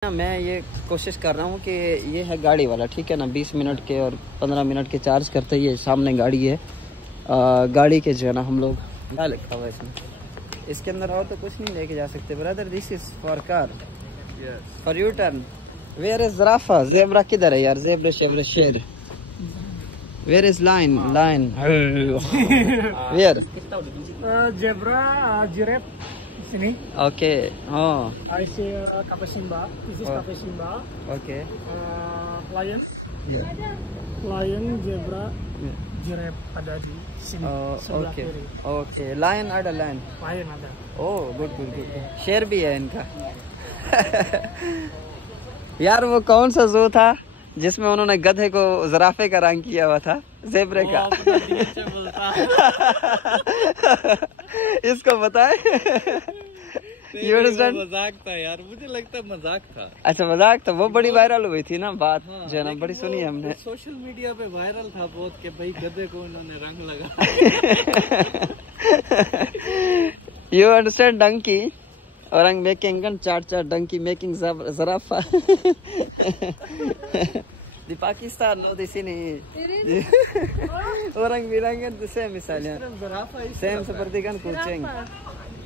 मैं ये कोशिश कर रहा हूँ कि ये है गाड़ी वाला, ठीक है ना। 20 मिनट के और 15 मिनट के चार्ज करते ही। ये सामने गाड़ी है। गाड़ी के जो है ना हम लोग क्या लिखा हुआ है इसमें, इसके अंदर और तो कुछ नहीं लेके जा सकते brother. This is for car, for you turn. Where is ज़राफ़ा? ज़ेब्रा किधर है यार? ज़ेब्रा शेब्रा शेर। Where is lion? Lion where? Zebra, giraffe, sini. Okay. oh I see Kapasimba. This is Kapasimba. Okay. Lion, lion, zebra, giraffe ada di sini. Sebelah okay kiri. Okay. Lion ada lion. Lion ada. Oh good good good. शेर भी है इनका। यार वो कौन सा जू था जिसमें उन्होंने गधे को ज़राफ़े का रंग किया हुआ था? ज़ेब्रे का। इसको बताए। मजाक था यार, मुझे लगता है मजाक था। अच्छा मजाक था। वो बड़ी वायरल हुई थी ना बात, जो है ना बड़ी सुनी है हमने। सोशल मीडिया पे वायरल था बहुत कि भाई गधे को इन्होंने रंग लगा। You understand donkey orang making kan chart donkey making zarafa di Pakistan lo di sini orang bilang kan same misalnya same seperti kan kucing,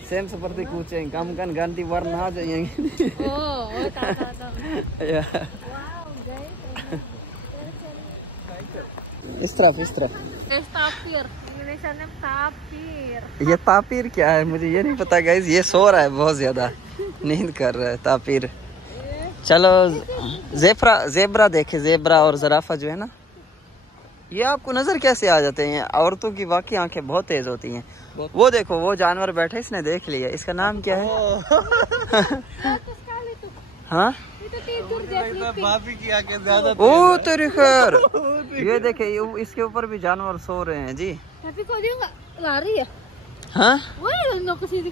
same seperti kucing, kamu kan ganti warna aja yang ini. Oh tahu ya. Wow guys, tapir Indonesia में tapir। ये tapir क्या है मुझे ये नहीं पता guys. ये सो रहा है बहुत ज्यादा, नींद कर रहा है तापीर। चलो ज़ेब्रा देखे, ज़ेब्रा और ज़राफ़ा जो है ना, ये आपको नजर कैसे आ जाते हैं? औरतों की वाकई आंखें बहुत तेज होती हैं। वो देखो वो जानवर बैठे, इसने देख लिया। इसका नाम क्या है? हाँ भाभी की आंखें ज्यादा। ओ तेरी खैर। ये देखे इसके ऊपर भी जानवर सो रहे हैं जी। Tapi kok dia nggak lari ya? हाँ Wah, no kesini.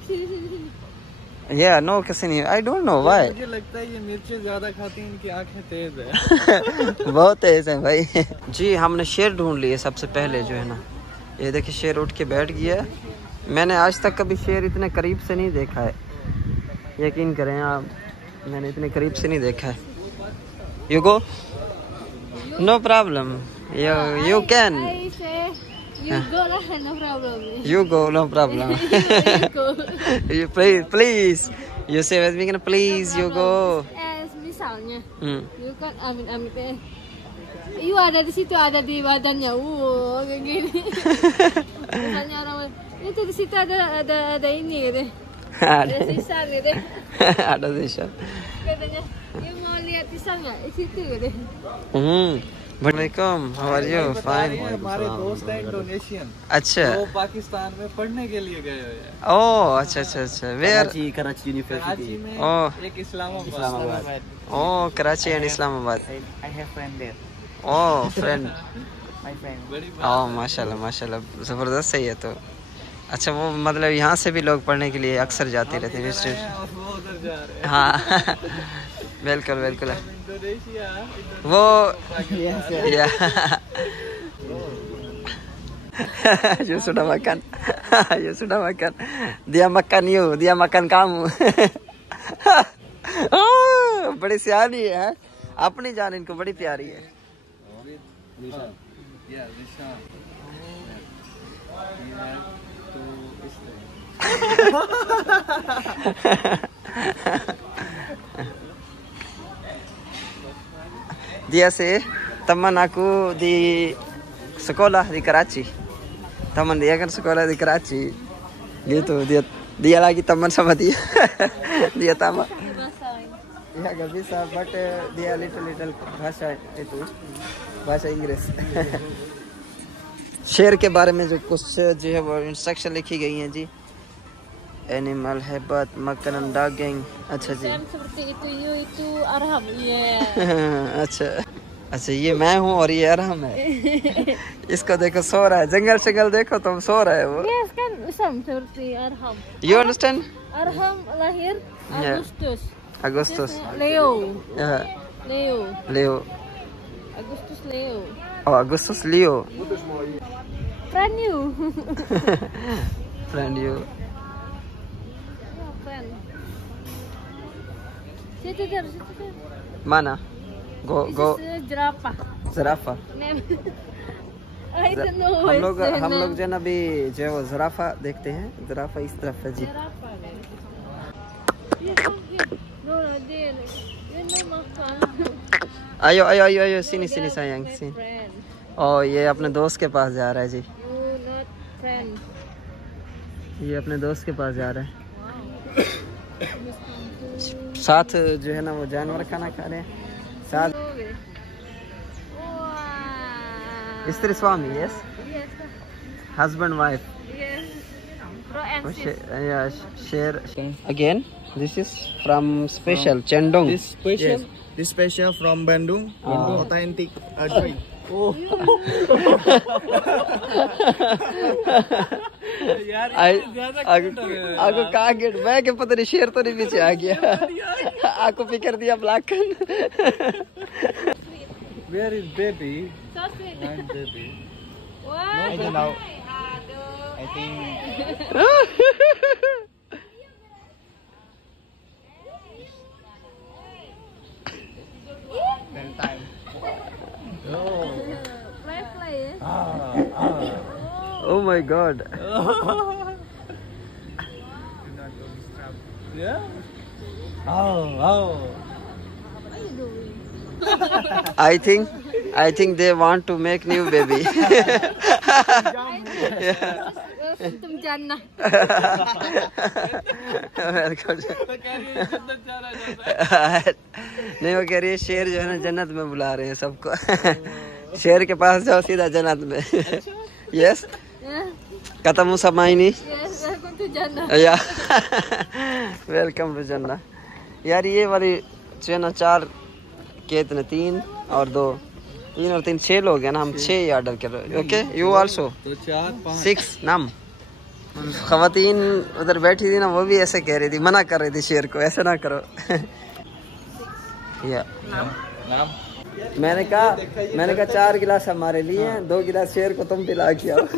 या नो किसी नहीं। I don't know why. मुझे लगता है ये मिर्चें ज्यादा खाती हैं, इनकी आंखें तेज है। बहुत तेज है भाई। जी हमने शेर ढूंढ लिए सबसे पहले जो है ना। ये देखिए शेर उठ के बैठ गया है। मैंने आज तक कभी शेर इतने करीब से नहीं देखा है, यकीन करें आप, मैंने इतने करीब से नहीं देखा है। You go no problem, you can You go lah, no problem. You go, no problem. You please. You say with me, please, you go. Misalnya, you kan amit-amit you ada di situ, ada di badannya, kayak gini. Misalnya orang itu di situ ada ini gitu. Ada sisa gitu. Ada sisa. Katanya, you mau lihat sisanya di situ gitu. वालेकुम, how are you? Fine. हमारे दोस्त हैं Indonesian. अच्छा। वो पाकिस्तान में पढ़ने के लिए गए हुए हैं। ओह अच्छा अच्छा अच्छा। वेयर? कराची यूनिवर्सिटी में। ओह एक Islamabad. Oh Karachi and Islamabad. I have friend there. Oh friend. My friend। Oh माशाल्लाह माशाल्लाह, जबरदस्त सही है तो। अच्छा वो मतलब यहाँ से भी लोग पढ़ने के लिए अक्सर जाते रहते हैं। वो उधर जा रहे हैं। हाँ बिल्कुल बिल्कुल। वो ya you sudah makan. You sudah makan. Dia makan you, dia makan kamu. बड़ी सियानी है, अपनी जान इनको बड़ी प्यारी है। Dia sih teman aku di sekolah di Karachi. Teman dia kan sekolah di Karachi. Gitu, dia lagi teman sama dia. Dia tamat. Ya gak bisa, but dia little भाषा itu भाषा इंग्लिश। शेर के बारे में जो कुछ जो है वो इंस्ट्रक्शन लिखी गई हैं जी। Animal hebat, makanan daging। अच्छा जी। Seperti itu Arham. अच्छा अच्छा, ये मैं हूँ और ये अरहम है। इसको देखो सो रहा है, जंगल शंगल देखो तुम, सो रहा है वो। Yes kan sama seperti Arham. You understand? Arham lahir Agustus. Agustus. Leo. Leo. Agustus Leo. Oh Agustus Leo. Friend you. Friend you. Situ there. Mana? Go. This is giraffe. Zarafa. I don't know. हम लोग जो है ना अभी जो है वो ज़राफ़ा देखते हैं। ज़राफ़ा इस तरफ है जी। आयो सीनी sayang sini। और ये अपने दोस्त के पास जा रहा है जी। ये अपने दोस्त के पास जा रहा है। साथ जो है ना वो जानवर खाना खा रहे हैं साथ। स्त्री स्वामी, yes, husband wife, Yes. Bro and sis. yeah, share again. This is from special Chendong. This special? Yes, this special from Bandung, authentic joint. आपको कहा गेट मैं के पता नहीं शेर तो नहीं पीछे आ गया। आपको पिक कर दिया black. Where is baby? So sweet. And baby. What? I don't know. Aduh. I think then time. Play. Oh my god. Yeah? Oh. What are you doing? I think they want to make new baby. Welcome to Jannah. नहीं वो कह रही है शेर जो है ना जन्नत में बुला रहे हैं सबको। शेर के पास जाओ सीधा जन्नत में। Yes Yeah. ketemu sama ini Yes, welcome to Jannah. या वेलकम टू जन्नत। यार ये वाली जो है ना 4 कितने 3 और 2 3 और 3 6 लोग हैं ना। हम 6 ही ऑर्डर कर रहे हैं। ओके यू आल्सो तो 4 5 6 नाम। खवातीन उधर बैठी थी ना वो भी ऐसे कह रही थी, मना कर रही थी शेर को ऐसे ना करो। या नाम मैंने कहा 4 गिलास हमारे लिए हैं, 2 गिलास शेर को तुम पिला के आओ। वो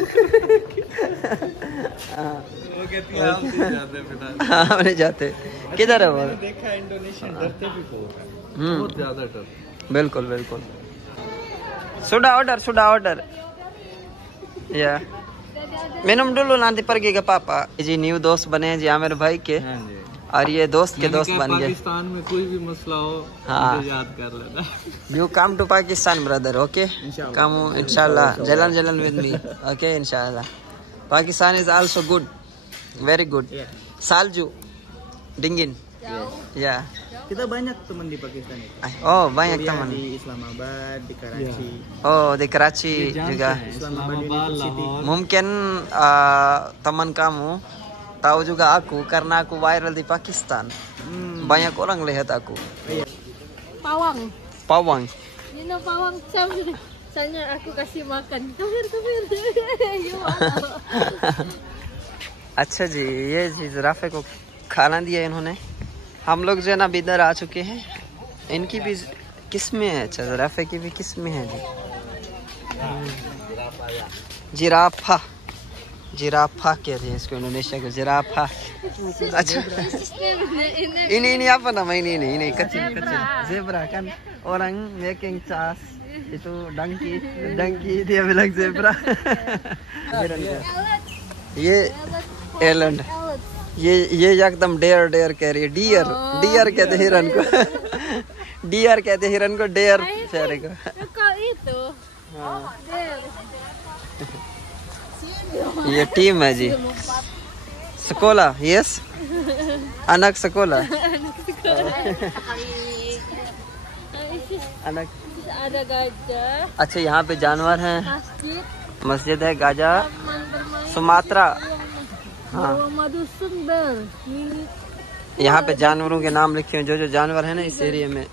कहती है हम नहीं जाते बेटा। हाँ हमने जाते किधर है वो? मैंने देखा इंडोनेशियन डरते भी बहुत है। बहुत ज्यादा डर। बिल्कुल sudah order ya minum dulu nanti pergi ke papa जी। न्यू दोस्त बने हैं जी आमिर भाई के। हाँ जी। और ये दोस्त के दोस्त बन गए। पाकिस्तान में कोई भी मसला हो हाँ। मुझे याद कर लेना। You come to Pakistan brother, okay? Kamu inshallah jalan with me, okay inshallah. Pakistan is also good, very good. Salju, dingin, ya. Kita banyak teman di Pakistan itu. Oh banyak Kuliah teman. di Islamabad, di Karachi. Oh di Karachi juga. Islamabad Lahore Mungkin teman kamu tahu juga aku karena aku viral di Pakistan. Banyak orang lihat aku. Pawang. Pawang. You know pawang? Soalnya aku kasih makan. Come here. You want? अच्छा जी ये जी ज़राफ़े को खाना दिया इन्होंने। हम लोग जो है ना इधर आ चुके हैं। इनकी भी किस्में हैं। अच्छा ज़राफ़े की भी किस्में हैं जी। जिराफा कहते हैं इसको इंडोनेशिया को जिराफा। अच्छा ini apa nama ini kecil zebra kan orang making cas itu donkey dia bilang zebra। ये एलंड ये एकदम डेयर कह रही है। डियर कहते हिरन को। डियर कहते हिरन को डेयर बेचारे को। Kau itu. Oh, there. ये टीम है जी। sekolah yes anak sekolah anak Ada gajah, अच्छा यहाँ पे जानवर हैं। masjid, मस्जिद है गाजा taman bermain, सुमात्रा। हाँ rumah dusun ber, milik यहाँ पे जानवरों के नाम लिखे हैं जो जानवर है ना इस एरिया में।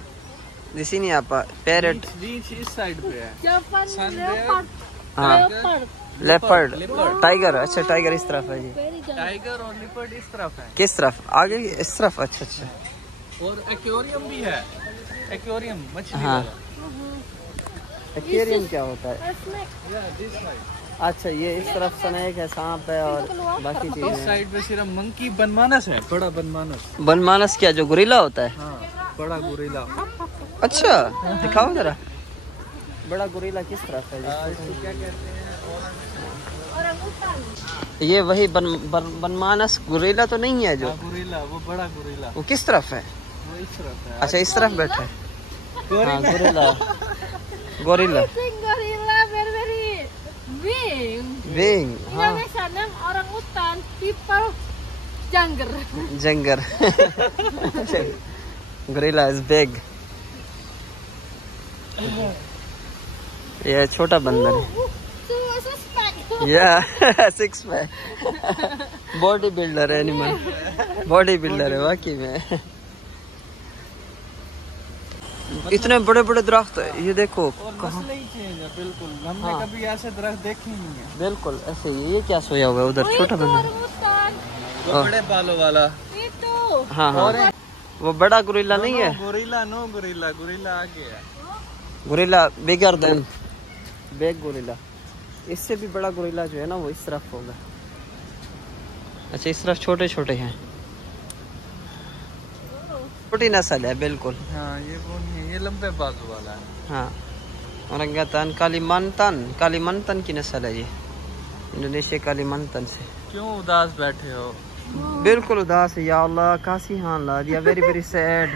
इसी नहीं आपा पैरेट रीच इस साइड पे है। Javan Sunbear. leopard, हाँ leopard, लेपर्ड टाइगर। अच्छा टाइगर इस तरफ है जी। very giant. टाइगर और लिपर्ड इस तरफ है किस तरफ आगे इस तरफ? अच्छा और एक्वेरियम भी है। एक्वेरियम मछली हाँ। वाला। एक्वेरियम क्या होता है? A snake. Yeah, this side. अच्छा ये इस तरफ स्नेक है, सांप है और बाकी इस साइड पे सिर्फ मंकी बनमानस है, बड़ा बनमानस। बनमानस क्या जो गोरिल्ला होता है? हाँ बड़ा गोरिल्ला। अच्छा दिखाओ जरा, बड़ा गोरिल्ला किस तरफ है? इसको क्या कहते हैं? ये वही बनमानस गोरिल्ला तो नहीं है जो? गोरिल्ला, वो बड़ा गोरिल्ला। वो किस तरफ है? वो इस तरफ है। अच्छा इस तरफ बैठा है। हाँ gorilla, gorilla Gorilla very big. Wing. हाँ Indonesia name orang hutan, people jangger. जंगर। Gorilla is big. ये छोटा बंदर है। Suspect. या 6 pack. Body builder animal, body builder है वाकई में। इतने बड़े बड़े दरख्त है, ये देखो और कहाँ। नस्लें ही चेंज है बिल्कुल। हमने हाँ। कभी ऐसे दरख्त देखे ही नहीं है। बिल्कुल ऐसे ही। ये क्या सोया हुआ है उधर? छोटा बंदर। Orang hutan. वो बड़े बालों वाला। Itu. हाँ हाँ वो बड़ा गोरिल्ला नहीं है। गोरिल्ला नो गोरिल्ला, गोरिल्ला आगे है। Gorilla bigger than big gorilla. इससे भी बड़ा गोरिल्ला जो है ना वो इस तरफ होगा। अच्छा इस तरफ छोटे छोटे हैं, छोटी नस्ल है बिल्कुल। हाँ ये वो नहीं है, ये लंबे बाजू वाला है। हाँ औरंगाबाद कालीमंतन की नस्ल है ये, इंडोनेशिया कालीमंतन से। क्यों उदास बैठे हो? बिल्कुल उदास है। या अल्लाह कासी हाल ला दिया, very very sad.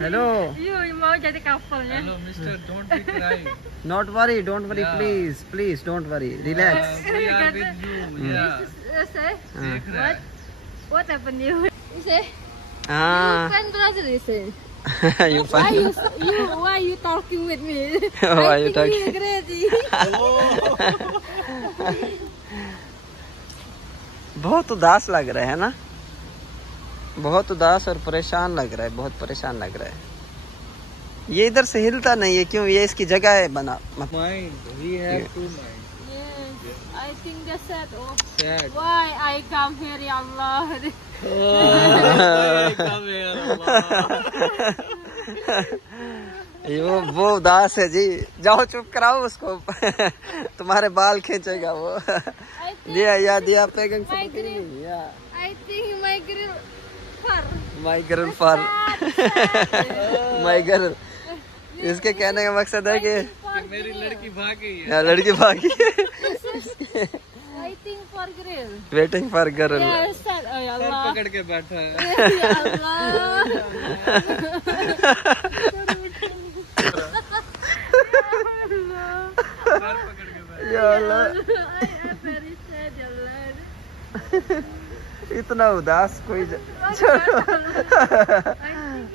Hello You mau jadi couple-nya. Hello mister, don't be crying. Not worry, don't worry please please don't worry, relax. We are with you. या Say, देख रहा है। what happened you? You say, हाँ friend brother you say. you Why fine? why you talking with me? Why you I think talking? you're crazy. बहुत उदास लग रहा है ना, बहुत उदास और परेशान लग रहा है, बहुत परेशान लग रहा है। ये इधर से हिलता नहीं है, क्यों? ये इसकी जगह है बना। Mind, we have to mind. Yes, I think that's sad. Oh, sad. why I come here, ya Allah? वो उदास है जी, जाओ चुप कराओ उसको। तुम्हारे बाल खींचेगा वो। दिया या दिया पेगंग My grill. या I think my grill far. My girl for my girl. इसके कहने का मकसद है कि मेरी लड़की भाग गई है। यहाँ लड़की भागी। Waiting for grill. Waiting for girl. Yes, sad. Oh ya sir Allah. पकड़ के बैठा है। Ya Allah. सर पकड़ के बैठा या अल्लाह, I am very sad, ya Allah. इतना उदास कोई I think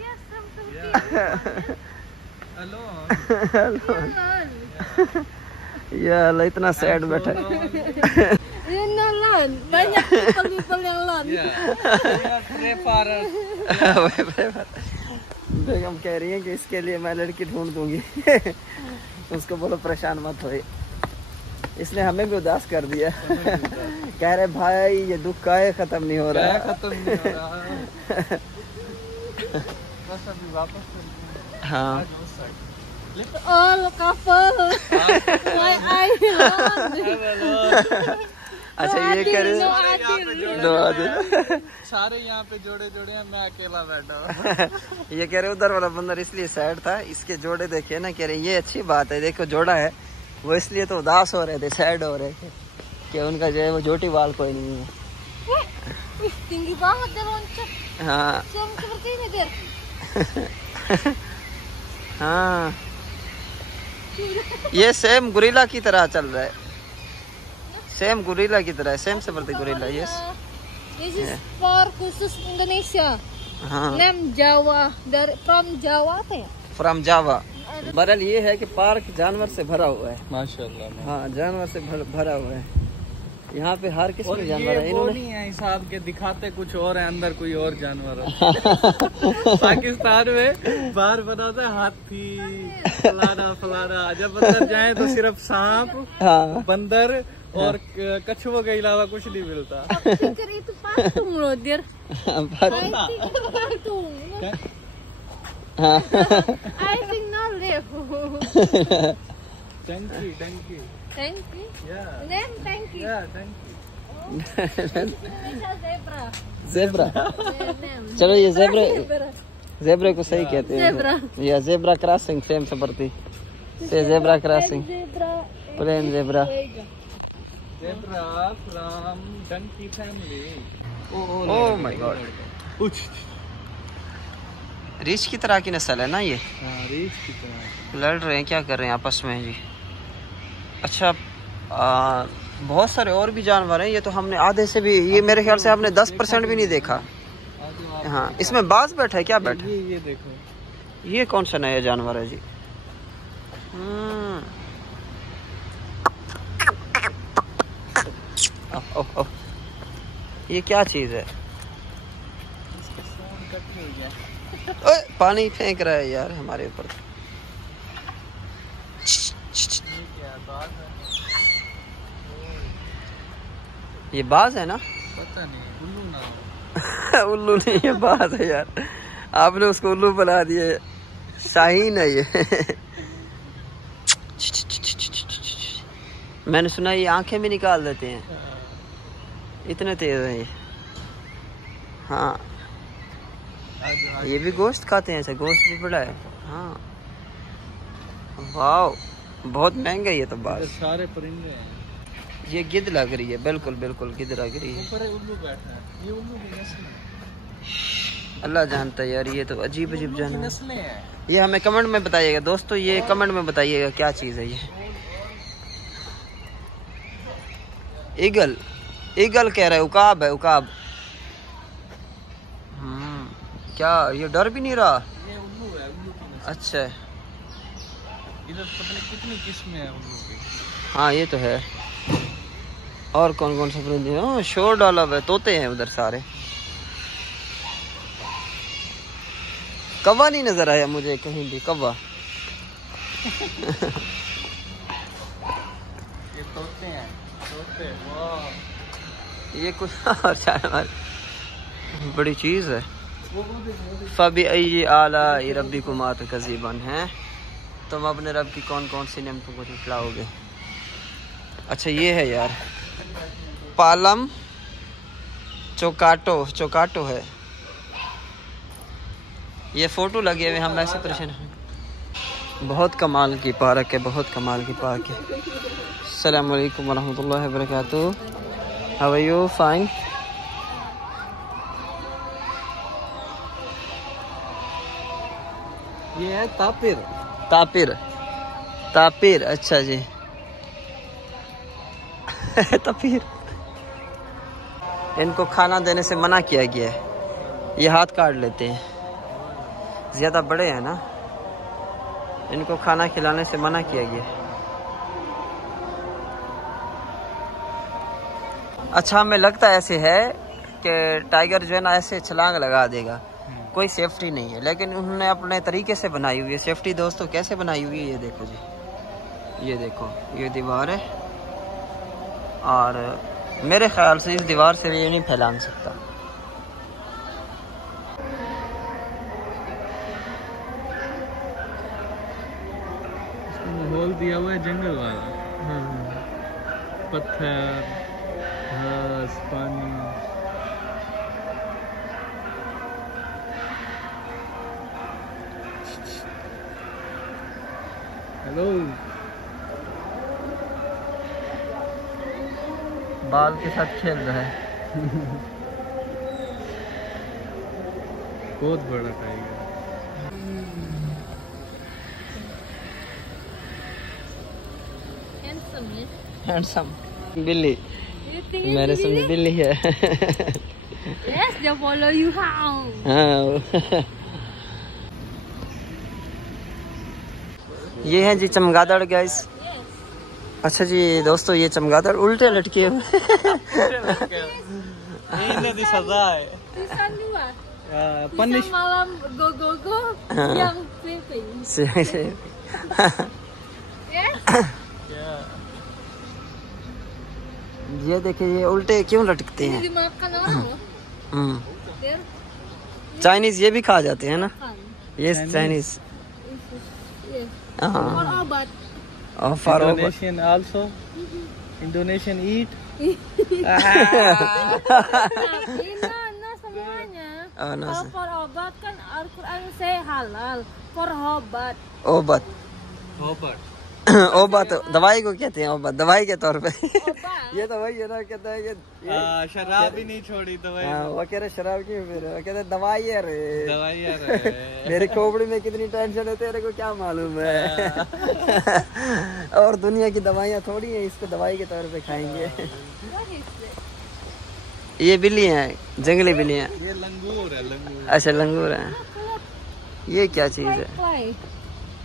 yes, something. Hello. Alone. या अल्लाह इतना सैड बैठा है। You're not alone. Banyak people yang alone. बेगम कह रही है कि इसके लिए मैं लड़की ढूंढ दूंगी। उसको बोलो परेशान मत होए। इसने हमें भी उदास कर दिया। कह रहे भाई ये दुख का है, खत्म नहीं हो रहा। खत्म नहीं हो रहा। बस अभी वापस हाँ All couple. Why I alone? अच्छा ये कह रहे No adil. दो आदमी। सारे यहाँ पे जोड़े जोड़े हैं, मैं अकेला बैठा हूँ। ये कह रहे उधर वाला बंदर इसलिए सैड था, इसके जोड़े देखे ना, कह रहे ये अच्छी बात है, देखो जोड़ा है। वो इसलिए तो उदास हो रहे थे, सैड हो रहे थे कि उनका जो है वो जोटी वाल कोई नहीं है। Wih, tinggi banget dia loncat. हाँ Seperti ini, Der. हाँ ये सेम गोरिल्ला की तरह चल रहा है, सेम गोरिल्ला की तरह है, same seperti gorilla. Yes This is for khusus Indonesia. हाँ Name Jawa. From Jawa apa ya? From Java. बहरहाल ये है कि पार्क जानवर से भरा हुआ है। माशाल्लाह। हाँ जानवर से भरा हुआ है। यहाँ पे हर किस्म और के ये जानवर है। वो इन्होंने नहीं है हिसाब के, दिखाते कुछ और है, अंदर कोई और जानवर है। पाकिस्तान में बाहर बना होता है हाथी फलाना फलाना, जब अंदर जाए तो सिर्फ सांप, हाँ बंदर और कछुओं के अलावा कुछ नहीं मिलता। Pikir itu patung loh, Der. पर- I think patung. हाँ I think no live. टंकी टंकी Thank you. Name thank you. टंकी। Indonesia zebra. जेब्रा। Name. चलो ये जेब्रा, Zebra. जेब्रा को सही कहते हैं। Zebra. या जेब्रा क्रॉसिंग सेम seperti. से zebra crossing. Zebra. Plain zebra. Zebra from donkey family. Oh my God. रीछ की तरह की नस्ल है ना ये? हाँ, रीछ की तरह। लड़ रहे हैं, क्या कर रहे हैं आपस में जी? अच्छा, बहुत सारे और भी जानवर हैं। ये तो हमने आधे से भी, ये मेरे ख्याल से आपने 10% भी नहीं देखा। हाँ, इसमें बाज बैठा है, क्या बैठा है? ये देखो, ये कौन सा नया जानवर है जी? ये क्या चीज है? ओए, पानी फेंक रहा है यार हमारे ऊपर। ये बाज है ना? पता नहीं, उल्लू ना हो। उल्लू नहीं, ये बाज है यार। आपने उसको उल्लू बना दिए। शाहीन है ये। मैंने सुना ये आंखें भी निकाल देते हैं, इतने तेज है ये। हाँ, ये भी गोश्त खाते हैं। ऐसा गोश्त भी बड़ा है। हाँ, वाह, बहुत महंगा है ये तो बात। सारे परिंदे हैं। ये गिद्ध लग रही है, बिल्कुल बिल्कुल गिद्ध लग रही है। ऊपर उल्लू बैठा है, ये उल्लू की नस्ल है। अल्लाह जानता है यार, ये तो अजीब अजीब जानवर। नस्लें हैं। ये हमें कमेंट में बताइएगा दोस्तों, ये कमेंट में बताइएगा क्या चीज़ है ये। ईगल, ईगल कह रहे, उकाब है, उकाब। क्या ये डर भी नहीं रहा? ये उल्लू है, उल्लू की नस्ल। अच्छा, इधर पता नहीं कितनी किस्में हैं उल्लू की। हाँ ये तो है। और कौन कौन से परिंदे हैं? शोर डाला हुआ है, तोते हैं उधर सारे। कौवा नहीं नजर आया मुझे कहीं भी, कौवा। ये तोते हैं, तोते। वाह, ये कुछ और जानवर, बड़ी चीज है। फबी अय्यी आलाइ रब्बिकुमा तुकज़्ज़िबान है। तुम अपने रब की कौन कौन सी नेमतों को झुठलाओगे? अच्छा, ये है यार, पालम चोकाटो, चोकाटो है। ये फोटो लगे हुए, हम ऐसे परेशान हैं। बहुत कमाल की पार्क है, बहुत कमाल की पार्क है। अस्सलामु अलैकुम वरहमतुल्लाहि वबरकातुहू। How are you? फाइन। ये है तापिर। तापिर, तापिर, अच्छा जी। तापिर, इनको खाना देने से मना किया गया है। ये हाथ काट लेते हैं, ज्यादा बड़े हैं ना, इनको खाना खिलाने से मना किया गया है। अच्छा, हमें लगता ऐसे है कि टाइगर जो है ना ऐसे छलांग लगा देगा, कोई सेफ्टी नहीं है, लेकिन उन्होंने अपने तरीके से बनाई हुई है सेफ्टी। दोस्तों कैसे बनाई हुई है ये देखो जी, ये देखो, ये दीवार है और मेरे ख्याल से इस दीवार से ये नहीं फैलान सकता। होल दिया हुआ है जंगल वाला, पत्थर, घास, पानी। हेलो, बाल के साथ खेल रहा है। बहुत बड़ा टाइगर। Handsome, yes. हैंडसम बिल्ली, You think मेरे it's सामने really? बिल्ली है। Yes, they follow you how? हाँ। ये है जी चमगादड़ गाइस। अच्छा जी दोस्तों, ये चमगादड़ उल्टे लटके हुए। Ini di सजा है। Pisang dua. Punish। Pisang malam go, siang sleeping. Yes. ये देखिए, ये उल्टे क्यों लटकते Ini हैं? dimakan orang loh. There. Chinese ये भी खा जाते हैं ना, Kan. ये चाइनीज। Yes. हाँ, Or obat. और pharaoh. Indonesian also। Indonesian eat। Tapi no semuanya. Oh, no. Kalau for obat kan Al-Quran say halal. For obat. ओबत होबट ओबत दवाई को कहते हैं, ओबत दवाई के तौर पे। Obat. ये तो वही है ना, कहता है कि शराब ही नहीं छोड़ी तो भाई हाँ, वो कह रहे शराब क्यों पी रहे हो? वो कहते हैं दवाई है रे। दवाई यार मेरी खोपड़ी में कितनी टेंशन है तेरे को क्या मालूम है। और दुनिया की दवाइयाँ थोड़ी है, इसको दवाई के तौर पे खाएंगे। What is it? ये बिल्ली है, जंगली बिल्ली है। ये लंगूर है लंगूर अच्छा लंगूर है। ये क्या चीज है? Clay.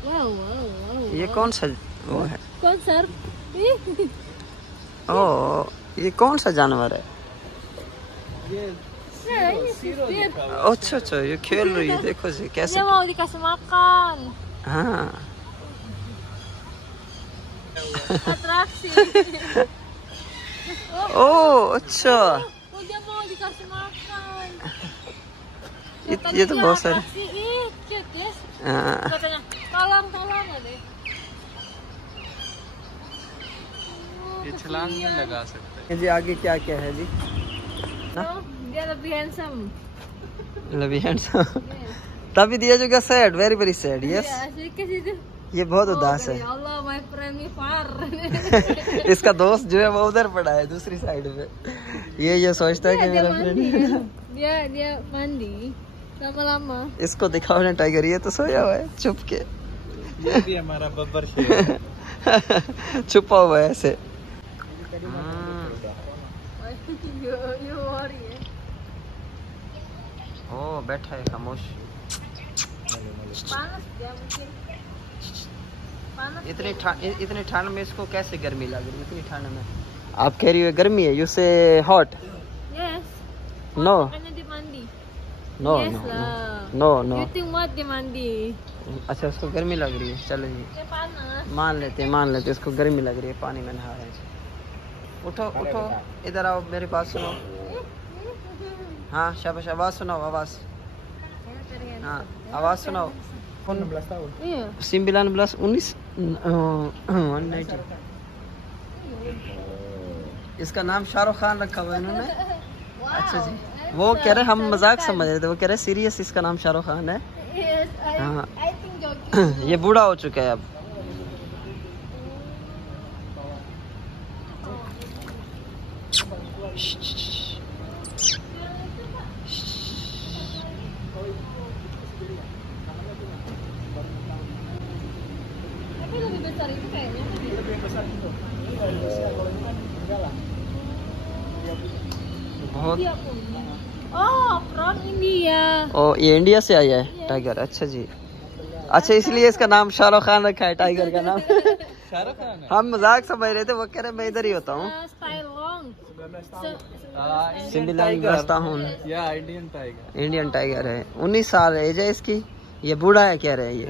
Wow, wow, wow. ये कौन सा वो है? Konsert. ओ ये कौन सा जानवर है? अच्छा अच्छा, ये खेल रही है, देखो जी कैसे। Dia mau dikasih makan. हाँ Atraksi. ओ अच्छा, Oh, dia mau dikasih makan. ये तो बहुत सारे। Atraksi. Ih, cute ya. हाँ Katanya, tolong deh. ये छलांग नहीं लगा सकते जी आगे क्या क्या है जी? Oh, dia lebih handsome. लवी हैंडसम। तभी दिया जो sad, very very sad. Yes, Ya, asik ke situ. ये बहुत उदास Ya है। Allah, my friend me far. इसका दोस्त जो है वो उधर पड़ा है दूसरी साइड पे। ये सोचता है कि Dia मेरा mandi. Friend. Dia mandi lama-lama. इसको दिखाओ ना टाइगर, ये तो सोया हुआ है चुप के। ये भी हमारा बब्बर शेर छुपा हुआ है ऐसे। You worry. ओ बैठा है खामोश। Panas dia mungkin. Panas. इतनी ठंड में इसको कैसे गर्मी लग रही है? इतनी ठंड में आप कह रही हो गर्मी है, you so hot? Yes. No Makanya dia mandi. No Yes no lah. No no. You think what dia mandi? अच्छा उसको गर्मी लग रही है, चलेगी Dia panas. मान लेते इसको गर्मी लग रही है, पानी में नहा रहे हैं। उठो उठो, इधर आओ, मेरी बात सुनो। हाँ शाबाश, आवाज सुनाओ, आवाज। हाँ आवाज सुनाओ। 16 tahun. Iya. 190। इसका नाम शाहरुख खान रखा हुआ है इन्होंने। अच्छा जी, वो कह रहे हम मजाक समझ रहे थे, वो कह रहे सीरियस इसका नाम शाहरुख खान है। Yes, हाँ I think joking. ये बूढ़ा हो चुका है अब। Tapi lebih besar itu kayaknya. बहुत। Dia punya. Oh, from India. ओ ये इंडिया से आया है टाइगर। अच्छा जी, अच्छा इसलिए इसका नाम शाहरुख खान रखा है टाइगर का नाम। शाहरुख खान है हम मजाक समझ रहे थे, वो कह रहे मैं इधर ही होता हूँ। Style long. सिंडिलाइन बसता हूँ। या इंडियन टाइगर इंडियन टाइगर है, 19 साल एज है इसकी। ये बूढ़ा है कह रहे हैं ये।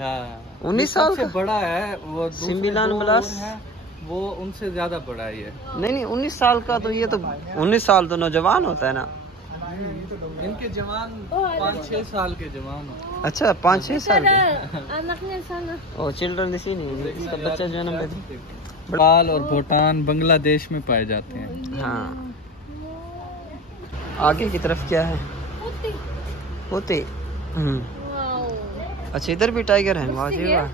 19 साल सबसे का? बड़ा है वो सिम्बिलान ब्लास? वो उनसे ज्यादा बड़ा ही है नहीं 19 साल का तो ये तो 19 साल तो नौजवान होता है ना। इनके जवान 5-6 साल के जवान हो अच्छा 5-6 साल के। Anaknya sana. ओ चिल्ड्रन इसी नहीं, इसका बच्चा जन्म ले। नेपाल और भूटान बांग्लादेश में पाए जाते हैं हाँ आगे की तरफ क्या है? Putih. होते। Wow. अच्छा इधर भी टाइगर है, वाह जी वाह।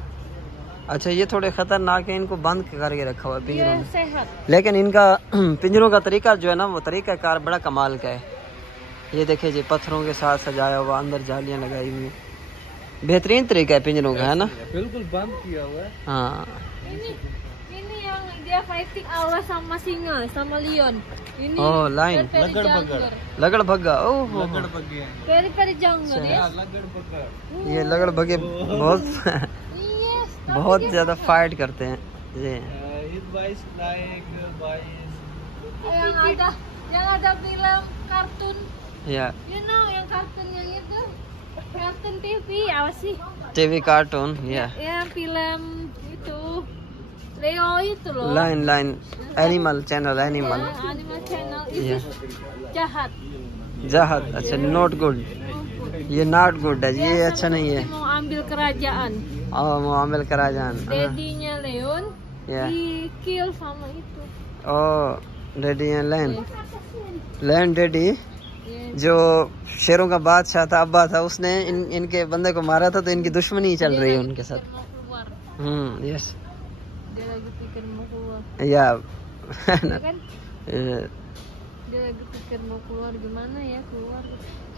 अच्छा ये थोड़े खतरनाक है, इनको बंद करके रखा हुआ है पिंजरों Dia में। sehat. लेकिन इनका पिंजरों का तरीका जो है ना, वो तरीका कार बड़ा कमाल का है। ये देखे जी, पत्थरों के साथ सजाया हुआ, अंदर जालियां लगाई हुई, बेहतरीन तरीका है पिंजरों का, है ना। बिल्कुल बंद किया हुआ है हाँ Ini yang dia fighting awal sama singa, sama lion. Ini Oh, lion. very Lagar bagar. jungler. लगड़ Bhagga. ओह लगड़ बग्गे Very jungler ya. लगड़ बग्गा ये लगड़ भगे बहुत Yes. बहुत ज्यादा फाइट करते हैं ये। his voice like voice Yang ada film kartun. या You know yang kartun yang itu? Kartun TV apa sih? TV cartoon या Yang film itu Leo itu loh. Line line animal channel, animal Animal Channel itu Yeah. jahat. जहाद। अच्छा not good, ये not good है, ये अच्छा नहीं है। Dia mau ambil kerajaan. मुआमिल करा जान। Daddy-nya Leon Yeah. di kill sama itu. Oh daddy and land, land daddy जो शेरों का बादशाह था, अब्बा था, उसने इनके बंदे को मारा था, तो इनकी दुश्मनी चल रही है उनके साथ। Yes Dia lagi pikir mau keluar. या Ya kan? Dia lagi pikir mau keluar gimana ya keluar.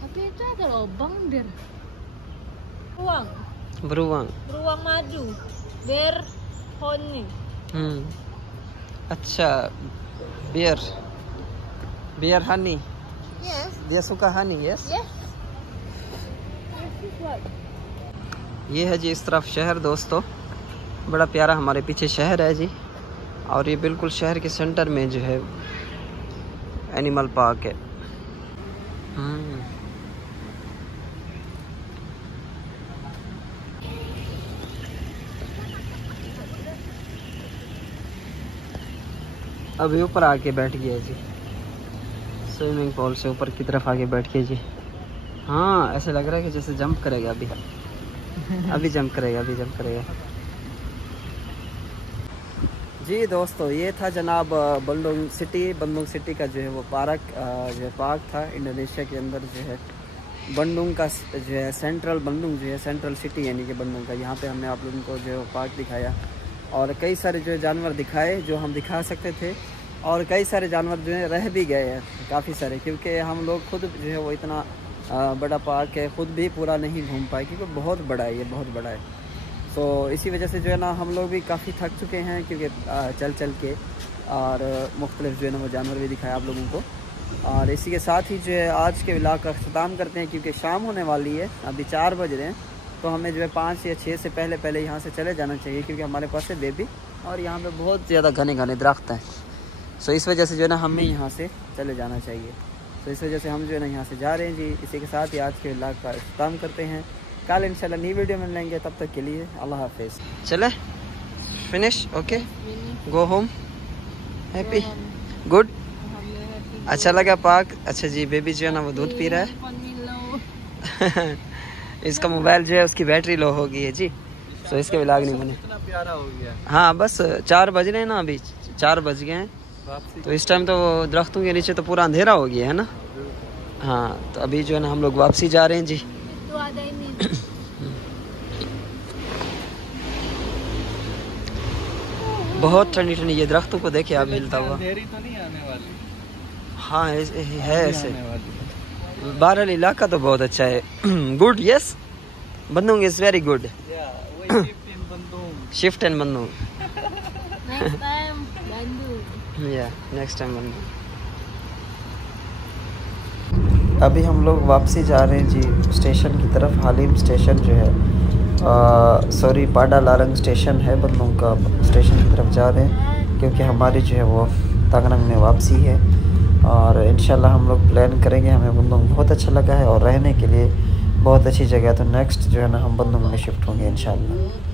Tapi itu ada lubang der. Ruang. beruang। Ruang madu. Ber honey. अच्छा, बियर बियर हनी, Yes. ये सुखा Honey. Yes Yes. Yes, this one. ये है जी इस तरफ शहर दोस्तों, बड़ा प्यारा हमारे पीछे शहर है जी, और ये बिल्कुल शहर के सेंटर में जो है एनिमल पार्क है। अभी ऊपर आके बैठ गया जी, स्विमिंग पूल से ऊपर की तरफ आके बैठ गया जी। हाँ, ऐसे लग रहा है कि जैसे जंप करेगा अभी। अभी जंप करेगा, अभी जंप करेगा जी। दोस्तों ये था जनाब बंडुंग सिटी का जो है वो पार्क, जो है पार्क था इंडोनेशिया के अंदर जो है बंडुंग का जो है बंडुंग जो है सेंट्रल सिटी यानी कि बंडुंग का। यहाँ पे हमने आप लोगों को जो है वो पार्क दिखाया और कई सारे जो है जानवर दिखाए जो हम दिखा सकते थे, और कई सारे जानवर जो है रह भी गए हैं काफ़ी सारे, क्योंकि हम लोग खुद जो है वो इतना बड़ा पार्क है, खुद भी पूरा नहीं घूम पाए क्योंकि बहुत बड़ा है, ये बहुत बड़ा है। तो इसी वजह से जो है ना हम लोग भी काफ़ी थक चुके हैं क्योंकि चल के, और मुख्तलिफ जो है ना वो जानवर भी दिखाया आप लोगों को। और इसी के साथ ही जो है आज के व्लॉग का अख्ताम करते हैं क्योंकि शाम होने वाली है, अभी 4 बज रहे हैं, तो हमें जो है 5 या 6 से पहले यहाँ से चले जाना चाहिए क्योंकि हमारे पास है बेबी और यहाँ पे बहुत ज़्यादा घने दरख्त हैं। सो इस वजह से जो है ना हमें यहाँ से चले जाना चाहिए। तो इस वजह से हम जो है ना यहाँ से जा रहे हैं जी। इसी के साथ ही आज के व्लॉग का अख्ताम करते हैं। कल इंशाल्लाह नई वीडियो में मिलेंगे, तब तक के लिए अल्लाह हाफिज़। चले finish, okay, go home, happy, good, अच्छा लगा पार्क। अच्छा जी, बेबी जो है ना वो दूध पी रहा है। इसका मोबाइल जो है उसकी बैटरी लो हो गई है जी, तो इसके व्लॉग नहीं बने। इतना प्यारा हो गया। हाँ बस 4 बज रहे हैं ना, अभी 4 बज गए हैं, तो इस टाइम तो दरख्तों के नीचे तो पूरा अंधेरा हो गया है ना। हाँ, तो अभी जो है ना हम लोग वापसी जा रहे हैं जी। बहुत ठंडी ये दरख्तों को देखे आप हिलता हुआ। अंधेरी तो नहीं आने वाली। हाँ है ऐसे। बहरहाल इलाका तो बहुत अच्छा है। Good, yes, Bandung is very good. Shift in Bandung. Next time Bandung. Next time Bandung. अभी हम लोग वापसी जा रहे हैं जी स्टेशन की तरफ। हालिम स्टेशन जो है, सॉरी पाडा लारंग स्टेशन है, बंदूंग का स्टेशन की तरफ जा रहे हैं क्योंकि हमारी जो है वो तांगरंग में वापसी है। और इंशाल्लाह हम लोग प्लान करेंगे। हमें बंदूंग बहुत अच्छा लगा है और रहने के लिए बहुत अच्छी जगह है, तो नेक्स्ट जो है ना हम बंदूंग में शिफ्ट होंगे इंशाल्लाह।